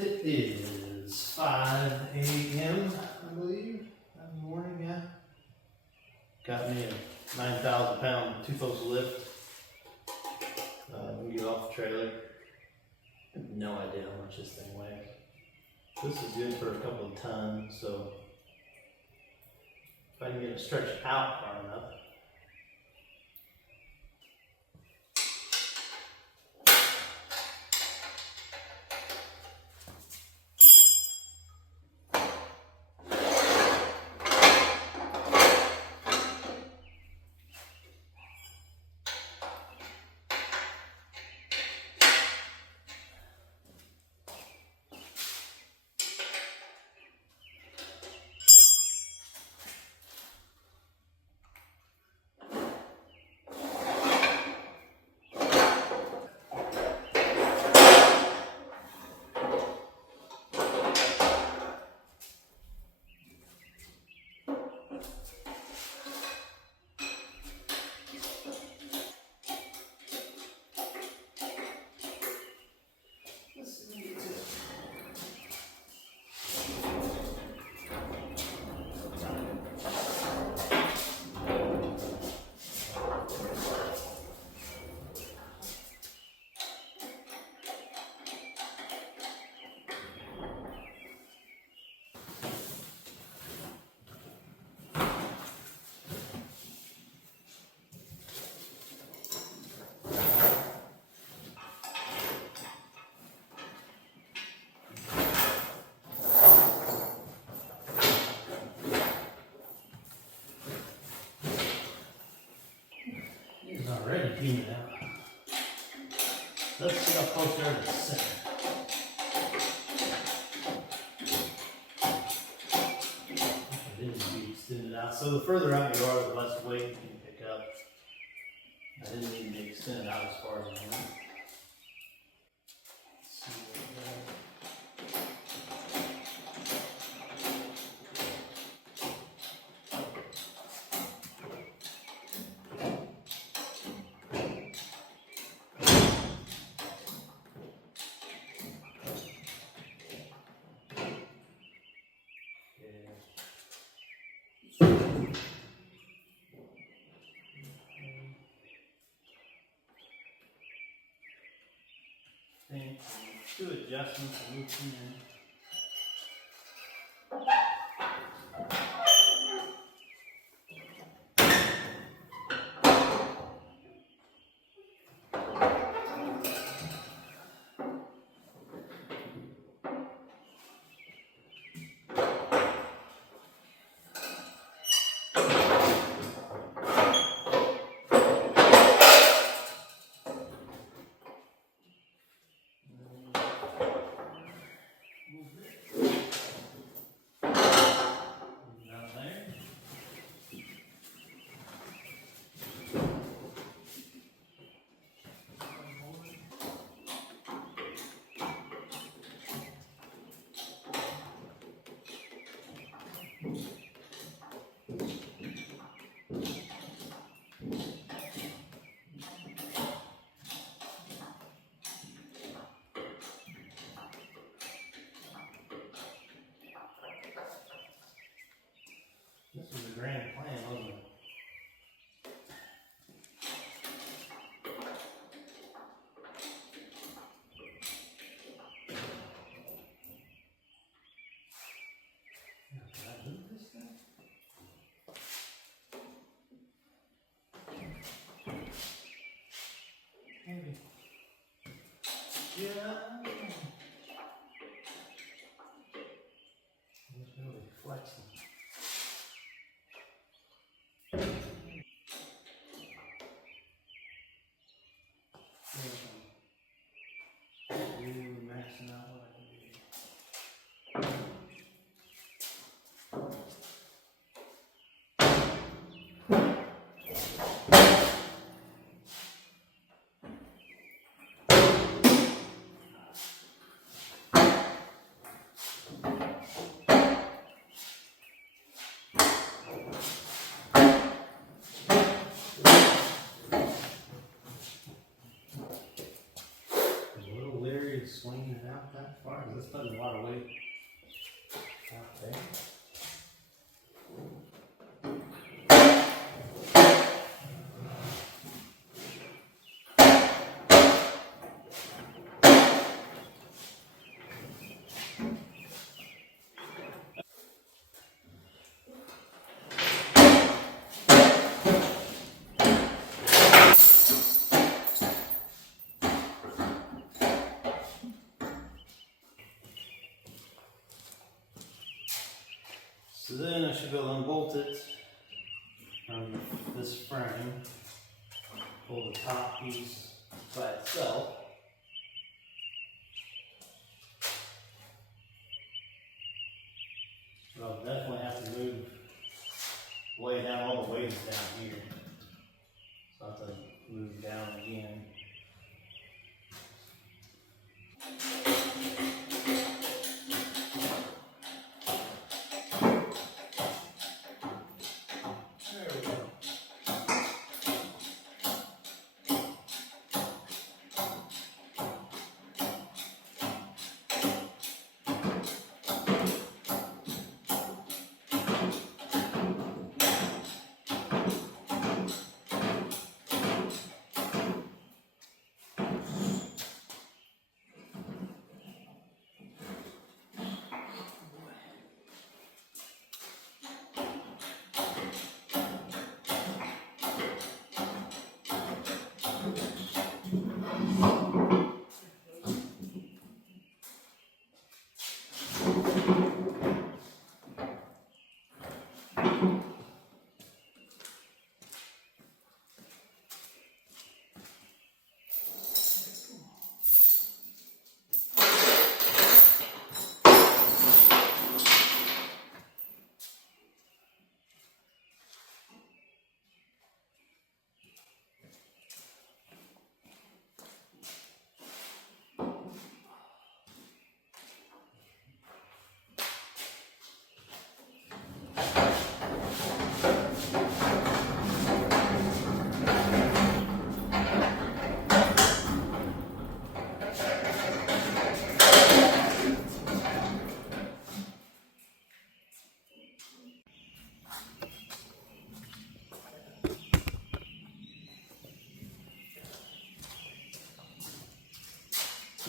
It is 5 a.m. I believe, in the morning, yeah. Got me a 9,000 pound toothless lift. We get off the trailer. I have no idea how much this thing weighs. This is good for a couple of tons, so if I can get it stretched out far enough. It's already peeling out. Let's see how close they are to the center. I didn't need to extend it out. So the further out you are, the less weight you can pick up. I didn't need to extend it out as far as I went. Do adjustments and move them in. This was a grand plan, wasn't it? Can I move this thing? Maybe. Yeah. It's really flexing. Maxing out what I can do. swinging it out that far? Is this putting a lot of weight out there? So then I should be able to unbolt it from this frame, pull the top piece by itself. But I'll definitely have to lay down all the weights down here. So I'll have to move down again. There we go.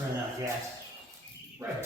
Running out of gas. Right here.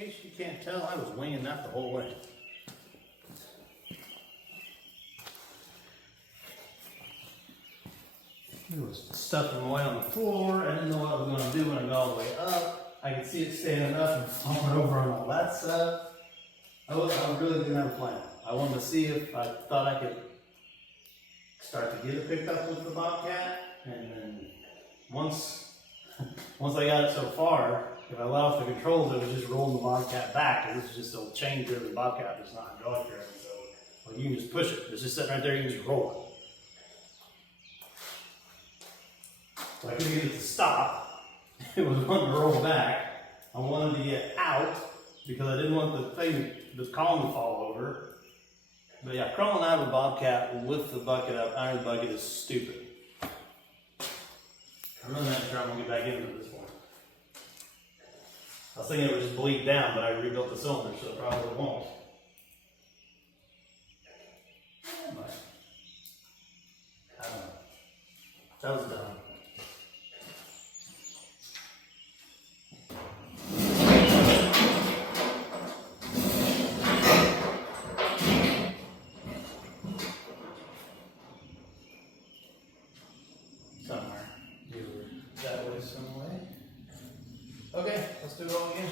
In case you can't tell, I was winging that the whole way. It was stuffing away on the floor. I didn't know what I was going to do when I got all the way up. I could see it standing up and falling over on all that stuff. I really didn't have a plan. I wanted to see if I thought I could start to get it picked up with the Bobcat, and then once I got it so far, if I let off the controls, it was just rolling the Bobcat back, because this is just a chain driven Bobcat, it's not hydraulic driven, so you can just push it. It's just sitting right there, you can just roll it. So I couldn't get it to stop. It was wanting to roll back. I wanted to get out because I didn't want the column to fall over. But yeah, crawling out of a Bobcat with the bucket up, iron bucket is stupid. I'm really not sure I'm gonna get back into this one. I was thinking it would just bleed down, but I rebuilt the cylinder, so it probably won't. But, I don't know. That was dumb. Somewhere. Either that way, some way. Okay, let's do it all again.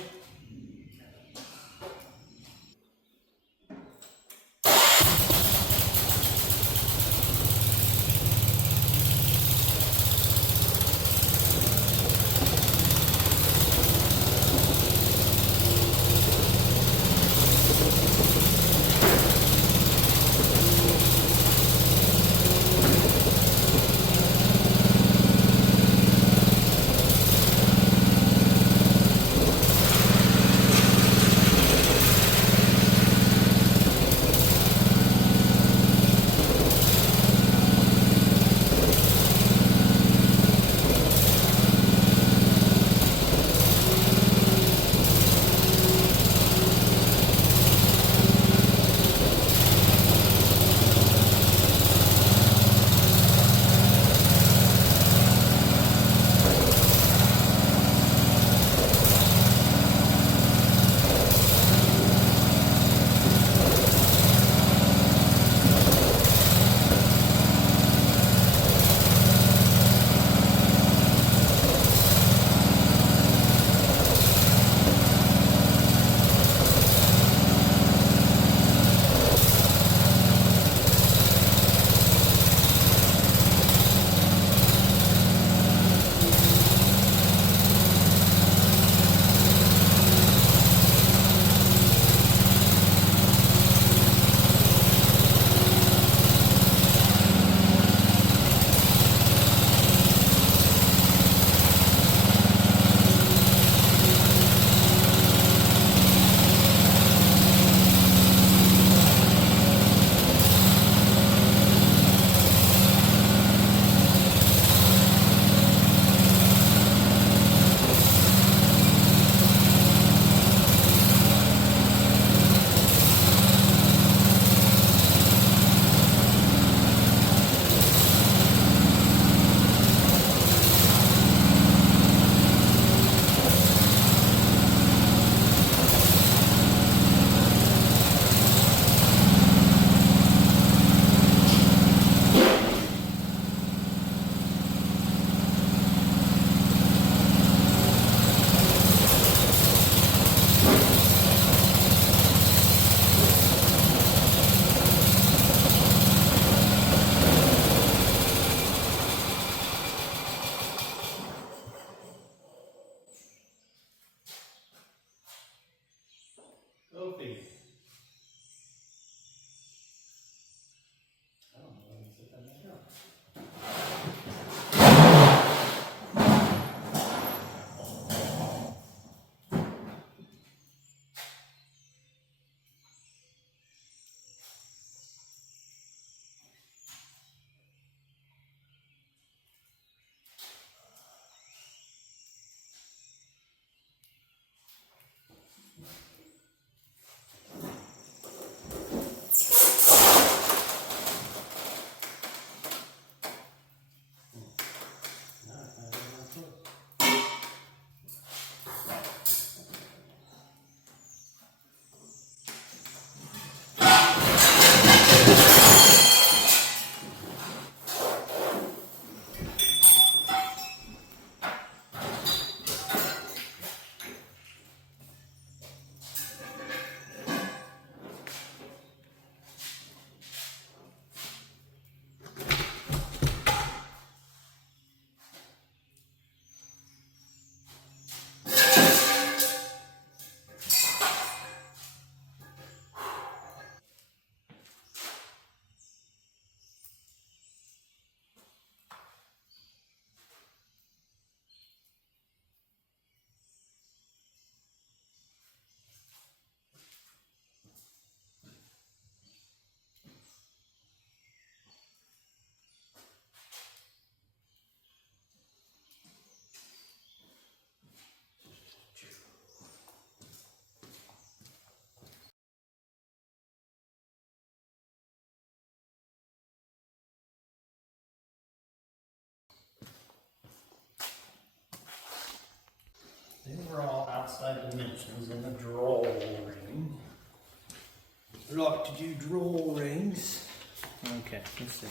overall outside dimensions in the drawing. We like to do drawings. Okay, let's see.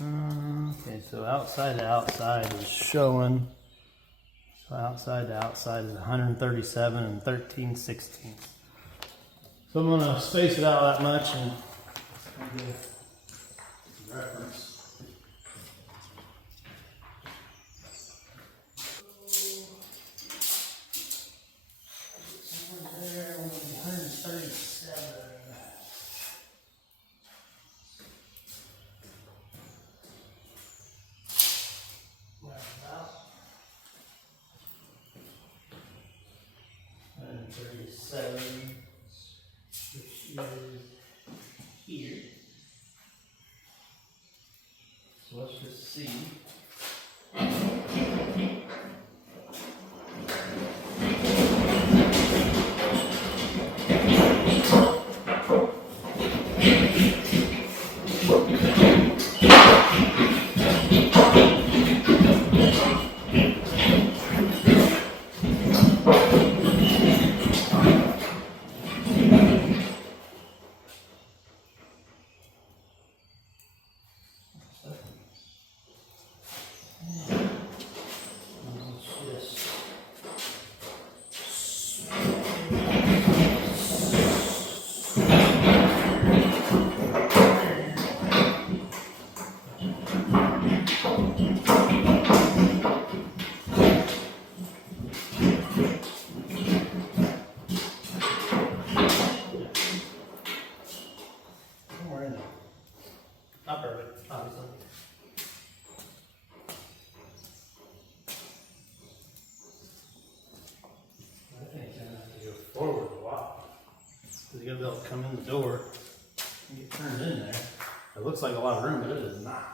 Okay, so outside to outside is showing. So outside to outside is 137 and 13/16. So I'm gonna space it out that much and give reference. Somewhere there, 137. About 137, which is here. So let's just see. Somewhere in there. Not perfect, obviously. I think it's gonna have to go forward a while. Because you gotta be able to come in the door and get turned in there. It looks like a lot of room, but it is not.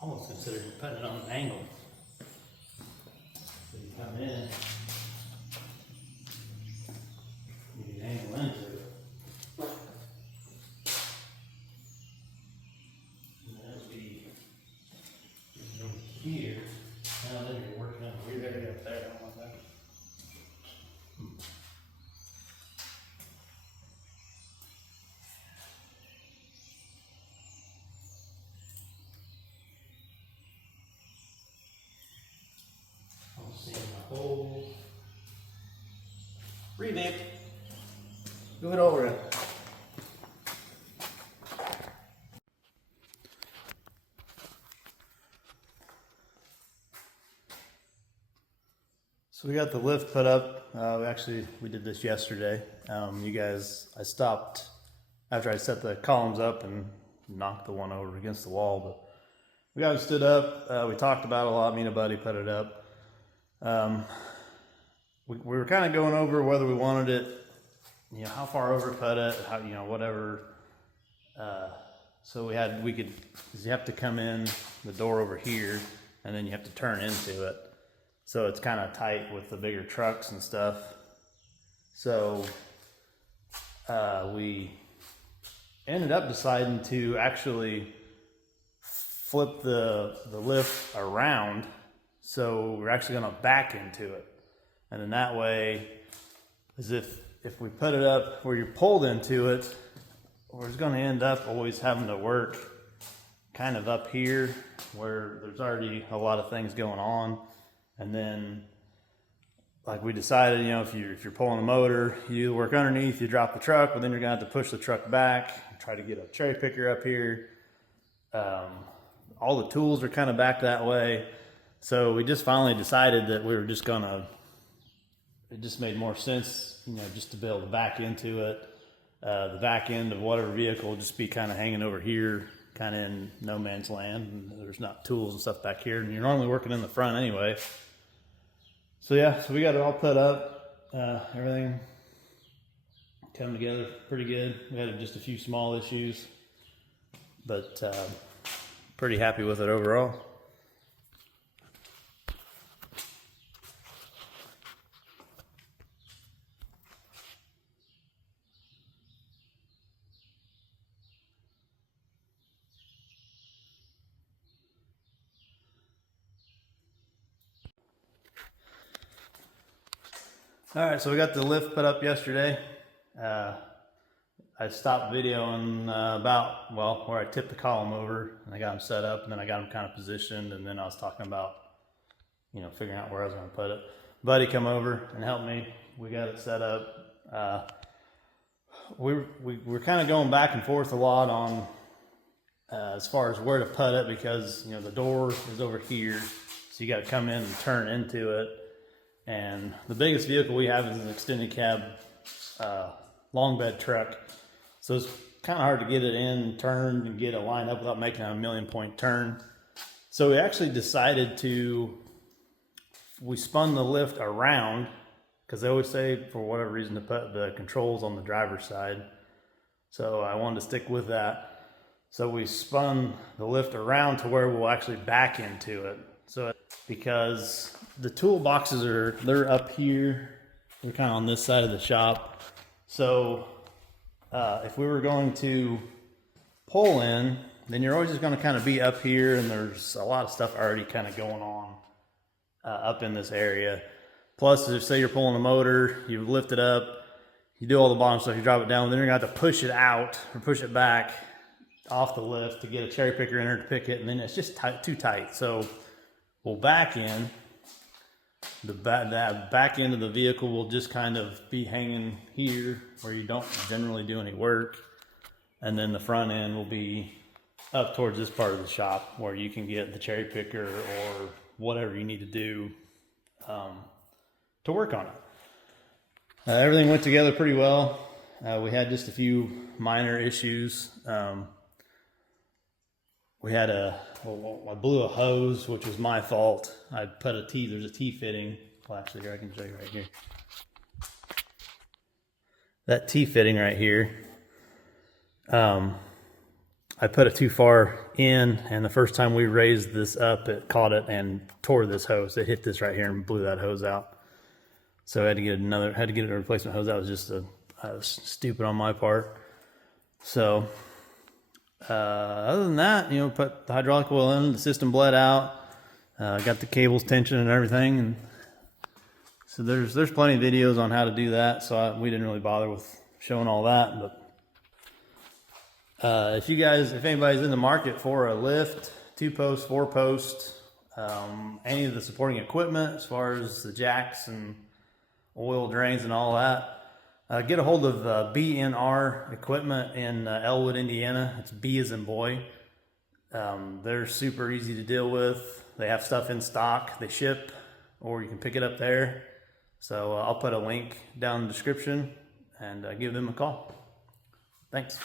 Almost considered putting it on an angle. So you come in, you can angle into it. And that would be here. Now then you're working on weird area up there. I don't want that. I'm seeing the whole revamp. Do it over it. So we got the lift put up. We did this yesterday. I stopped after I set the columns up and knocked the one over against the wall, but we got it stood up. We talked about it a lot. Me and a buddy put it up. We were kind of going over whether we wanted it, how far over to put it, whatever. So you have to come in the door over here, and then you have to turn into it. So it's kind of tight with the bigger trucks and stuff. So we ended up deciding to actually flip the lift around. So we're actually going to back into it. And in that way, as if we put it up where you're pulled into it, we're going to end up always having to work kind of up here where there's already a lot of things going on. And then, like we decided, if you're pulling a motor, you work underneath, you drop the truck, but then you're gonna have to push the truck back, try to get a cherry picker up here. All the tools are kind of back that way. So we just finally decided that we were just it just made more sense, just to be able to back into it. The back end of whatever vehicle will just be kind of hanging over here, kind of in no man's land, and there's not tools and stuff back here, and you're normally working in the front anyway. So yeah, so we got it all put up, everything come together pretty good. We had just a few small issues, but pretty happy with it overall. All right, so we got the lift put up yesterday. I stopped videoing about, well, where I tipped the column over and I got them set up, and then I got them kind of positioned, and then I was talking about, you know, figuring out where I was going to put it. Buddy come over and helped me. We got it set up. We're kind of going back and forth a lot on as far as where to put it, because, you know, the door is over here, so you got to come in and turn into it. And the biggest vehicle we have is an extended cab long bed truck, so it's kind of hard to get it in, turned, and get it lined up without making a 1,000,000-point turn. So we actually decided we spun the lift around, because they always say for whatever reason to put the controls on the driver's side. So I wanted to stick with that. So we spun the lift around to where we'll actually back into it. So because the toolboxes they're up here, they're kind of on this side of the shop. So if we were going to pull in, then you're always just going to kind of be up here, and there's a lot of stuff already kind of going on up in this area. Plus, if say you're pulling a motor, you lift it up, you do all the bottom stuff, you drop it down, then you're going to have to push it out or push it back off the lift to get a cherry picker in there to pick it, and then it's just too tight. So we'll back in. That back end of the vehicle will just kind of be hanging here where you don't generally do any work. And then the front end will be up towards this part of the shop where you can get the cherry picker or whatever you need to do to work on it. Everything went together pretty well. We had just a few minor issues. I blew a hose, which was my fault. I put there's a T-fitting. Well, actually, here, I can show you right here. That T-fitting right here, I put it too far in, and the first time we raised this up, it caught it and tore this hose. It hit this right here and blew that hose out. So I had to get a replacement hose. That was just stupid on my part. So other than that, you know, put the hydraulic oil in, the system bled out, got the cables tension and everything, and so there's plenty of videos on how to do that. So we didn't really bother with showing all that. But if anybody's in the market for a lift, 2-post, 4-post, any of the supporting equipment as far as the jacks and oil drains and all that, get a hold of B&R Equipment in Elwood, Indiana. It's B as in boy. They're super easy to deal with. They have stuff in stock. They ship, or you can pick it up there. So I'll put a link down in the description and give them a call. Thanks.